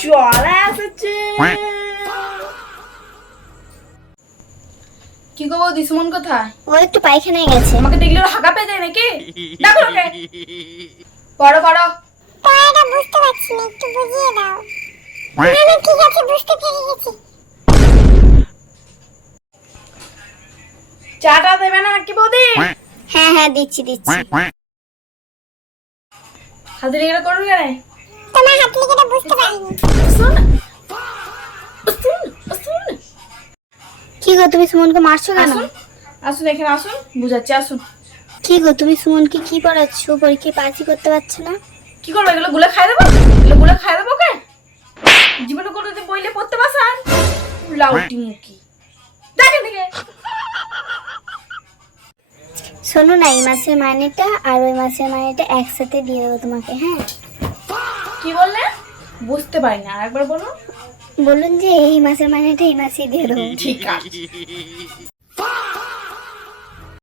চলে এসেছে। কি গো বৌদি, সুমন কোথায়? ও একটু পায়খানায় গেছে। আমাকে দেখলে ওর হাগা পেয়ে যায় নাকি? দেখো ওকে। পড়ো পড়ো। পড়াটা বুঝতে পারছি না, একটু বুঝিয়ে দাও। না না, ঠিক আছে, বুঝতে পেরে গেছি। চাটা দেবে না নাকি বৌদি? হ্যাঁ হ্যাঁ, দিচ্ছি দিচ্ছি। হাতে লেগে করুন কেন? তোমার হাত লিখেটা বুঝতে পারিনি। শুন শুন শুন। কি গো, তুমি সুমনকে মারছো কেন? আসুন আসুন, এখানে আসুন, বুঝাচ্ছি, আসুন। কি গো, তুমি সুমনকে কি পড়াচ্ছো? পরীক্ষায় পাসই করতে পারছে না। কি করবো, এগুলো গুলে খাই দেবো? এগুলো গুলে খাই দেবো কে? জীবনে কোনো বইলে পড়তে পারছেন? লাউটি মুখি দেখেন দেখে। শোনো না, এই মাসের মাইনেটা আর ওই মাসের মাইনেটা একসাথে দিয়ে দেবো তোমাকে, হ্যাঁ? কি বললে? বুঝতে পারি না, আরেকবার বলুন। বলুন যে এই মাসের মাইনেটা এই মাসেই দিয়ে দেবো। ঠিক আছে।